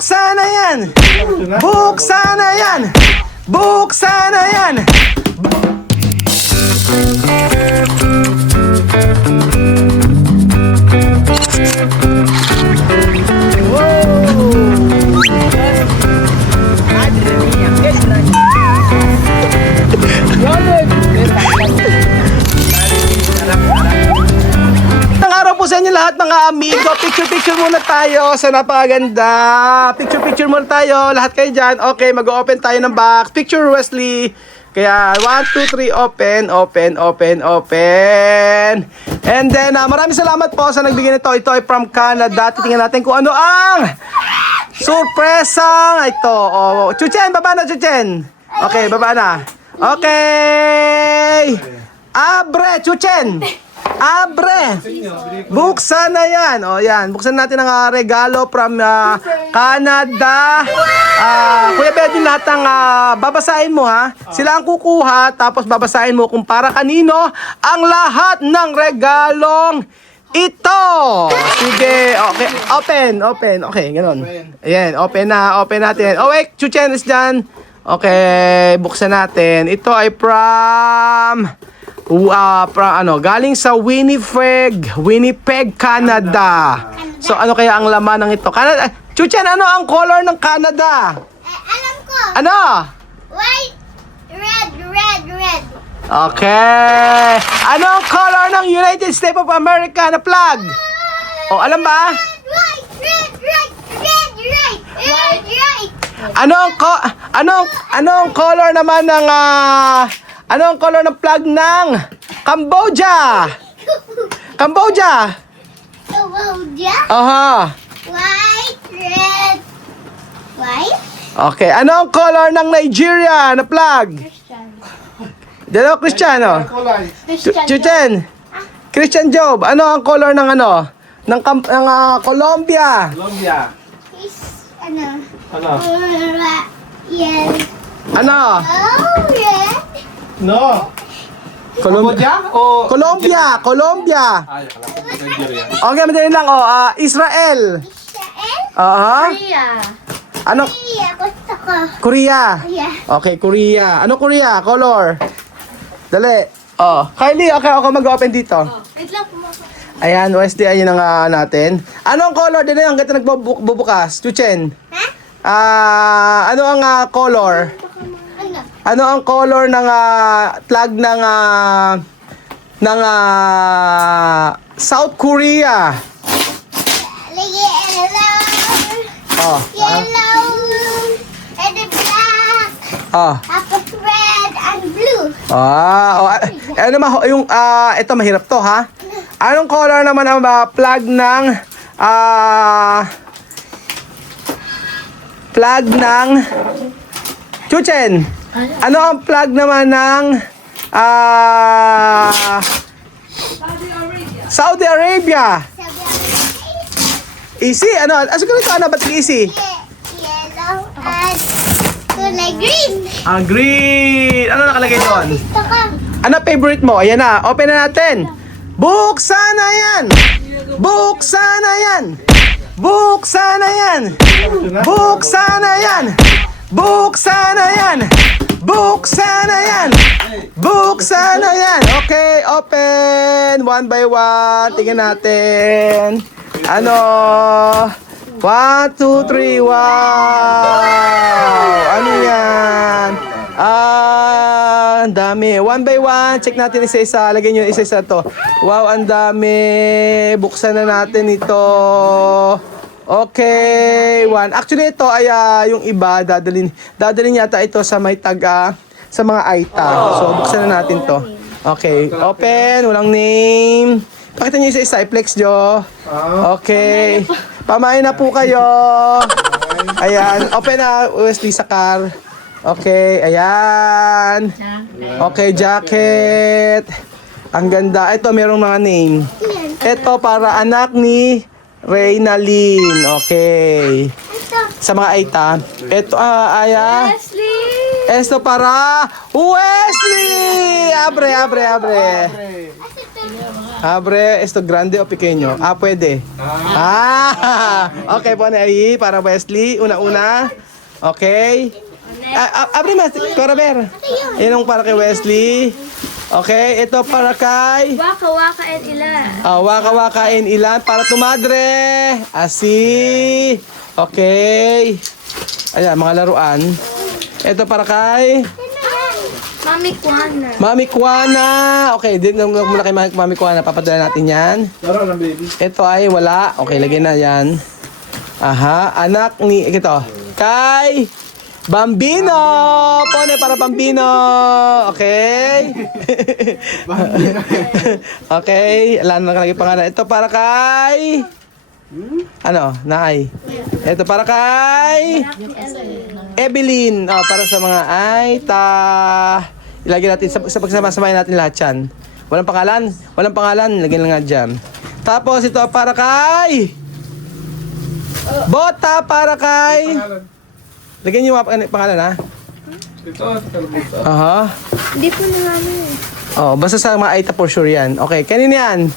Buksan na yan! Buksan na yan! Buksan na yan! Po sa inyo lahat mga amigo, picture muna tayo sa napakaganda. Picture muna tayo, lahat kayo dyan. Okay, mag-open tayo ng box. Picture Wesley. Kaya 1, 2, 3, open. And then maraming salamat po sa nagbigay nito. Ito ay from Canada. Titingnan natin kung ano ang surpresa ito. Oh, Chuchen, baba na Chuchen. Okay, baba na. Okay. Abre, Chuchen. Abre! Buksan na yan! O yan, buksan natin ang regalo from Canada. Kuya Bedin, lahat ng babasahin mo ha. Sila ang kukuha, tapos babasahin mo kung para kanino ang lahat ng regalong ito. Sige, okay. Open. Okay, ganun. Ayan, open natin. Oh wait, Chuchen is dyan. Okay, buksan natin. Ito ay from... galing sa Winnipeg, Canada. So ano kaya ang laman ng ito? Canada. Chuchen, ano ang color ng Canada? Alam ko. Ano? White, red. Okay. Ano ang color ng United States of America na flag? O, alam ba? White. Anong color naman ng ano ang color ng flag ng Cambodia? Cambodia. Aha. White, red, white. Okay, ano ang color ng Nigeria na flag? Dalawa Cristiano. Chuchen. Christian Job, ano ang color ng Colombia? Is, Ano? yes. Ano? Oh, red. No. Colombia? Colombia. Ay, akala ko Nigeria. Okay, madali lang. Israel. Israel. Aha. Korea. Ano? Korea, gusto ko. Korea. Yeah. Okay, Korea. Ano Korea? Color. Dali. Kylie, okay ako mag-open dito. Wait lang, pumasok. Ayan, Wesley, ayun ang natin. Ano ang color? Dali ang ganda nagbubukas. Chuchen. Ha? Ano ang color? Ano? Ano ang color ng flag ng South Korea? Yellow. Oh. Yellow. And black. Tapos red and blue. Ano yung ito mahirap to ha. Anong color naman ang flag ng Chuchen? Ano ang flag naman ng Saudi Arabia? Easy, ano? Siguro ito, ano? Ba't easy? Yellow and kulay green. Green. Ano nakalagay doon? Gusto ko. Ano favorite mo? Ayan na, open na natin. Buksan na yan! Buksan na yan! Buksan na yan! Buksan na yan! Buksan na yan! Buksan na yan! Buksan na yan! Okay, open! One by one. Tingnan natin. Ano? 1, 2, 3. Wow! Ano yan? Ang dami. One by one. Check natin isa-isa. Lagyan nyo isa-isa to. Wow, ang dami. Buksan na natin ito. Okay, one. Actually, ito ay yung iba, dadalhin yata ito sa may taga, sa mga item. So, buksan na natin to. Okay, open. Walang name. Pakita nyo isa-isa. I-flex nyo. Okay. Pamain na po kayo. Ayan. Open na, Wesley, sa car. Okay, ayan. Okay, jacket. Ang ganda. Ito, merong mga name. Ito, para anak ni Reynalyn. Okay. Sa mga item. Ito, Ito para Wesley! Abre. Abre, esto grande o pequeño? Ah, pwede. Okay po na ahí, para Wesley. Una. Okay. Abre mas, para ver. Yan ang para kay Wesley. Okay, ito para kay... Waka-waka and ilan. Waka-waka and ilan para tu madre. Asi. Okay. Ayan, mga laruan. Ito para kay... Mami Kwana. Mami Kwana. Okay, din muna kay Mami Kwana. Papadala natin yan. Laro ng baby. Ito ay wala. Okay, lagyan na yan. Aha, anak ni... Ito. Kay... Bambino! Pone para Bambino! Okay? Okay, alam na nakalagay pangalan. Ito para kay... Ano? Naay. Ito para kay... Evelyn. Para sa mga Aita. Ilagay natin, sa pagsama-samahin natin lahat yan. Walang pangalan? Walang pangalan. Lagyan lang nga dyan. Tapos ito para kay... Bota para kay... Lagyan niyo mga pangalan, ha? Ito, talbos. Aha. Hindi po na namin. Basta sa mga Aita for sure yan. Okay, kanina yan.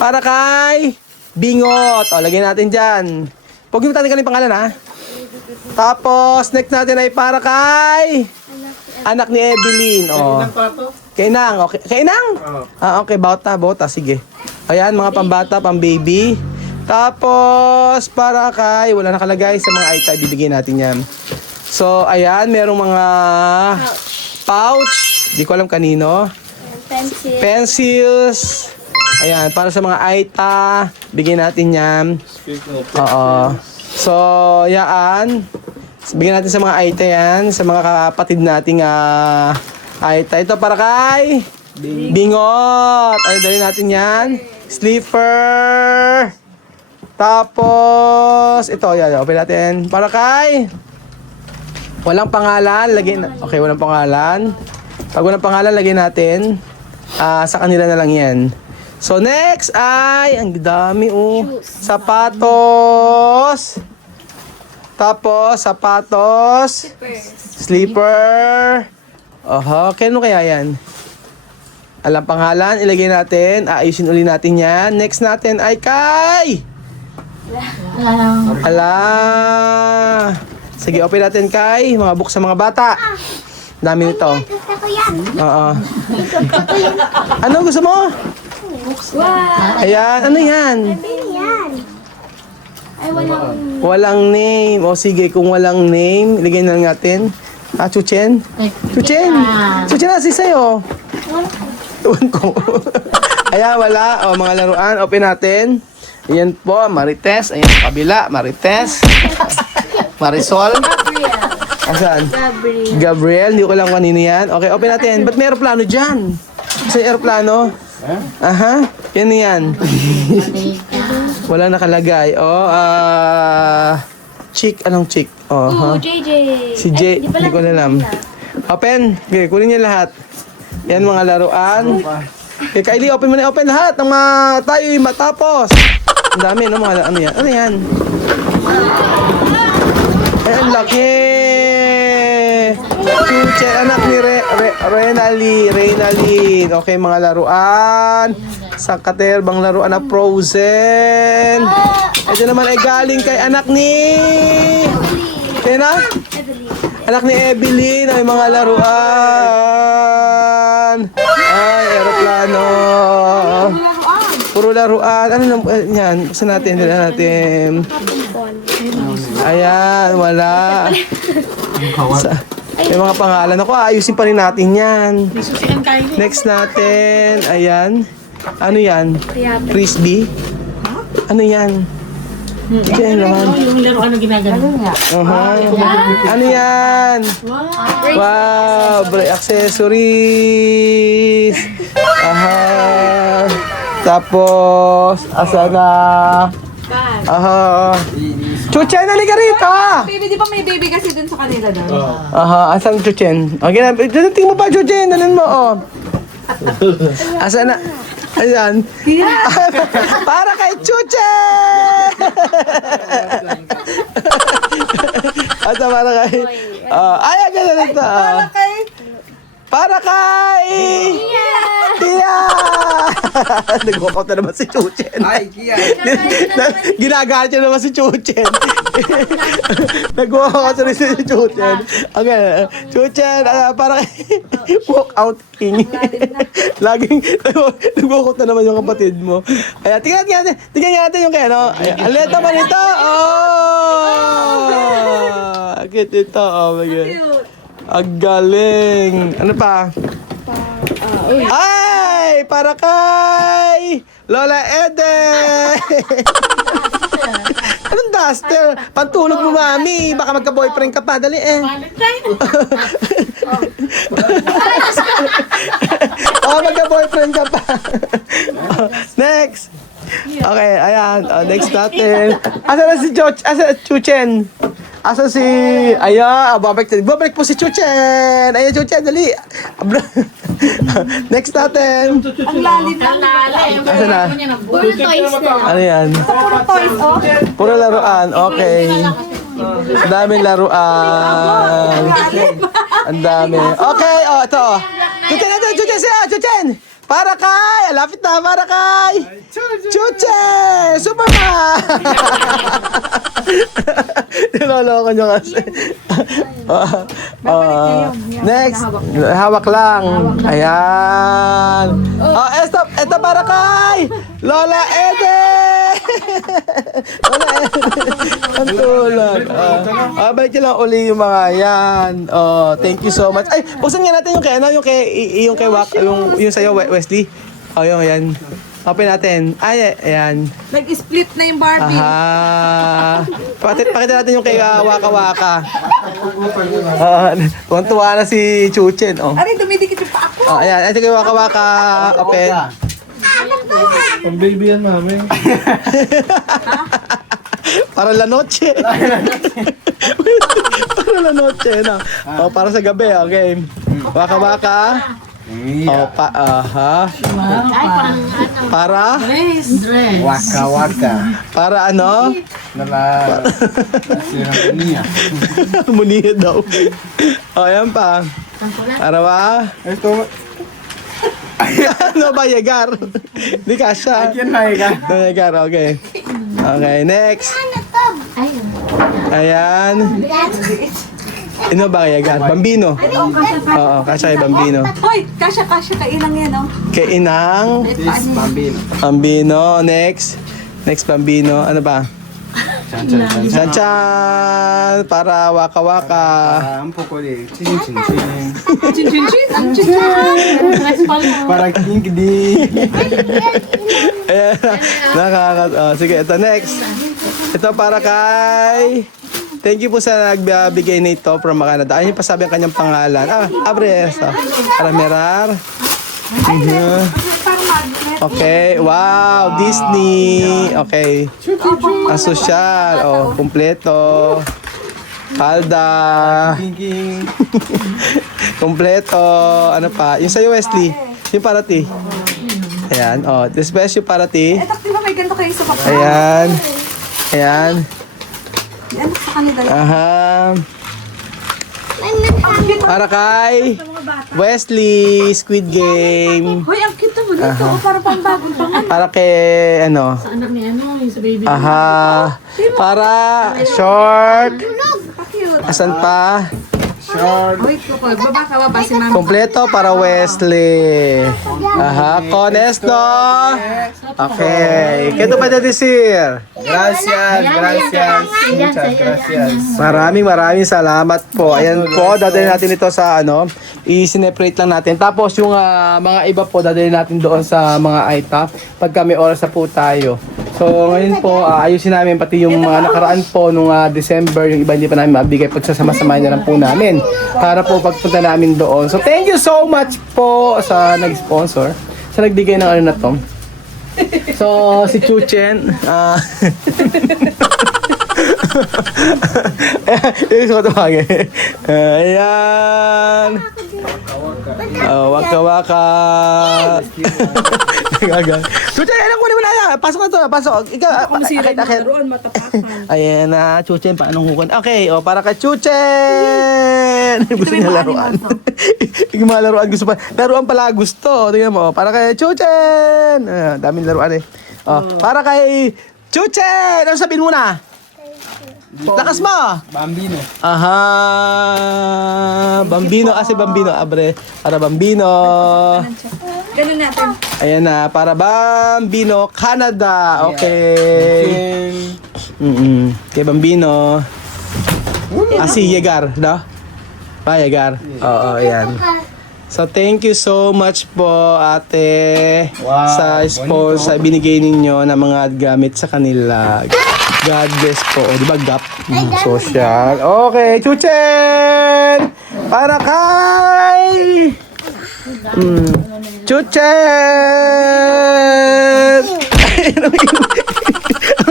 Para kay Bingot. Lagyan natin dyan. Huwag niyo tatin kanina pangalan, ha? Tapos, next natin ay para kay anak ni Evelyn. Ilang pato? Kay Nang. Okay. Kay Nang? Okay. Bota. Sige. Ayan, mga pambata, pambaby. Tapos, para kay, wala nakalagay sa mga Aita, bibigyan natin yan. So, ayan, merong mga pouch. Di ko alam kanino. Pencil. Pencils. Ayan, para sa mga Aita, bigyan natin yan. Speaking of Oo. So, yan. Bigyan natin sa mga Aita yan, sa mga kapatid nating Aita. Ito para kay Bingot. Ay, dali natin yan. Sleeper. Tapos, ito, yan. Open natin. Para kay... Walang pangalan. Okay, walang pangalan. Pag walang pangalan, lagyan natin. Sa kanila na lang yan. So, next ay... Ang dami, Sapatos. Tapos, sapatos. Slipper. Kano kaya yan? Alam pangalan, ilagay natin. Ayusin uli natin yan. Next natin ay kay... Sige, open natin kay mga book sa mga bata. Dami nito. Gusto ko yan. Ano gusto mo? Wow. Ayan, ano yan? Ano yan? Ay, walang... Walang name. Sige, kung walang name, ilagay na lang natin. Chuchen? Chuchen! Chuchen na si sa'yo. Ewan ko. Ayan, wala. Mga laruan. Open natin. Ayan po, Marites. Ayan, kabila. Marites. Marisol. Asan? Gabriel. Hindi ko lang kanino yan. Okay, open natin. Ba't may aeroplano dyan? Sa aeroplano? Aha. Yan. Wala nakalagay. Chick. Anong chick? JJ. Si J. Hindi ko alam. Open. Okay, kunin niyo lahat. Yan mga laruan. Okay, Kylie, open mo na. Open lahat. Ng tayo'y matapos. Ang dami, no? Mga ano yan? Ano yan? Ay, ang laki! Chuche, anak ni Reynalyn. Okay, mga laruan. Sa katerbang laruan na Frozen. Ito naman ay galing kay anak ni... Kaya na? Anak ni Evelyn. Ay, mga laruan. Ay, aeroplano. Puro laruan. Ano lang yan? Buksan natin. Dala natin. Ayan, wala. May mga pangalan ako. Ayusin pa rin natin yan. Next natin. Ayan. Ano yan? Frisbee? Ano yan? Diyan naman. Yung laruan na ginagano. Ano yan? Wow! Accessories! Tapos, asa na? Chuchen, halika rito! Baby, di ba may baby kasi dun sa kanila doon? Asan Chuchen? Okay na, tingin mo pa Chuchen, dalhin mo, Asa na? Ayan. Para kay Chuchen! Asa para kay... ayan, ganun ito. Para kay... Tia! Nag-walkout na naman si Chuchen. Ay, Kia. Ginagalit niya naman si Chuchen. Nag-walkout na rin si Chuchen. Okay, Chuchen, para kay walkout king. Laging nag-walkout na naman yung kapatid mo. Ayan, tingnan natin yung kaya, no? Ayan, ang liit naman ito. Oh! Cute ito. Oh my God. Ang galing. Ano pa? Ay! Para kay Lola Ede! Anong duster? Pantulog mo, mami. Baka magka-boyfriend ka pa. Dali eh. Magka-boyfriend ka pa. Next. Okay, ayan. Next natin. Asa na si Chuchen? Asa si... Ayan, babalik po si Chuchen. Ayan, Chuchen, dali. Next natin. Ang lalim ng Asa na? Puro toys na. Ano yan? puro toys, oh. Puro laruan. Okay. Ang daming laruan. Ang dami. Okay, ito. Chuchen na to, Chuchen. Para kay, lapit na, para kay Chuchen! Superman! Niloloko nyo kasi. Next, hawak lang. Ayan. Ito para kay Lola Ede! Lola Ede. Ang tulad. Balik nyo lang uli yung mga yan. Thank you so much. Ay, buksan nga natin yung kay, ano, yung kay Wak, yung sa'yo, Wesley. Yung yan. Open natin. Ay, ayan. Nag-split na yung Barbie. Aha. Pakita natin yung kay Waka Waka. Tuwan-tuwa na si Chuchen. Aray, dumidikit yung pa ako. Ayan. Ito kay Waka Waka. Open. Ang baby yan, mami. Para la noche. Para la noche, no? Para sa gabi, okay. Waka Waka. Aha. Para? Waka waka. Para ano? Niya. Munihe daw. Ayan pa. Para ba? Ito. Ano ba, Yegar? Di kasha. Yan na ika. Yegar, okay. Okay, next. Ayan. Ano ba, Yegar? Bambino. Oo, kasha kay Bambino. Hoy, kasya ka ilang yan, oh. Kay Inang. This bambino. Bambino. Next. Next, Bambino. Ano ba? Chanchan! Para waka-waka. Ang poco de chin. Chin-chin-chin. Ang chin-chin. Para king di. Ayan. Sige, ito next. Ito para kay... Thank you po sa nagbigay nito from Canada. Ayun yung pasabi ang kanyang pangalan. Abresa. Para Merar. Okay. Wow. Disney. Okay. Asosyal. Kumpleto. Palda. King. Kompleto. Ano pa? Yung sa'yo, Wesley. Yung para ti. Ayan. This best yung para ti. Eto, di ba may ganito kayo sa kapatid? Ayan. Ayan. Yan sa kanila. Aha. Para kay Wesley, Squid Game. Hoy, ang cute mo dito. Para pang bagong pangalan. Para kay ano? Anak ni ano, yung sa baby. Aha. Para short. Pa-cute. Asan pa? Short. Hoy, tukod. Baba ka, baba si mama. Kompleto para Wesley. Aha. Conesto. Okay. Kito pa dati, sir. Gracias. Muchas gracias. Maraming salamat po. Ayan po, dadalhin natin ito sa ano, i-separate lang natin. Tapos yung mga iba po, dadalhin natin doon sa mga ITAP pagka may oras na po tayo. So ngayon po, ayusin namin pati yung mga nakaraan po nung December, yung iba hindi pa namin mabigay, pagsasama-samahin na lang po namin para po pagpunta namin doon. So thank you so much po sa nag-sponsor, sa nagbigay ng ano na to. So, si Chuchen, Yung gusto ko tumagin. Ayan. Waka-waka. Chuchen, alam ko na yan. Pasok na to. Pasok. Ikaw, akit. Roon, matapakan. Ayan na, Chuchen. Paano hukun? Okay, para kay Chuchen. Ayan, gusto may niya mga laruan. animoso. Yung mga laruan gusto pa. Laruan pala gusto. Tingnan mo, para kay Chuchen. Ayan, daming laruan eh. Oh, para kay Chuchen. Ano sabihin mo na? Lakas mo. Bambino. Aha. Bambino kasi Bambino. Abre. Para Bambino. Ganun natin. Ayan na. Para Bambino, Canada. Okay. Kay Bambino. Si Yegar, no? Yegar. Oo, ayan. So, thank you so much po, ate, Wow, sa sponsor, sa binigay ninyo na mga gamit sa kanila. God bless po. O, di ba, GAP? Social. Okay, Chuchen! Para kay... Chuchen!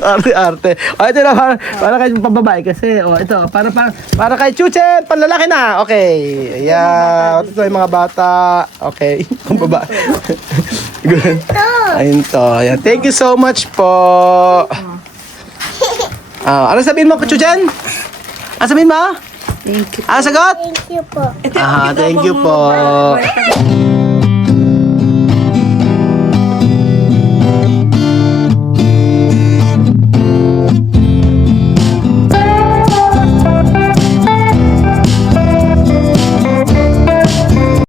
Arte-arte. O, ito na, para kay pababae kasi. O, ito, para kay Chuchen, panlalaki na. Okay. Ayan. Ito yung mga bata. Okay. Pambabae. Good. Ayun to. Ayan. Thank you so much po. Ano sabihin mo, Chuchen? Ano sabihin mo? Thank you. Ano sagot? Thank you po. Thank you po.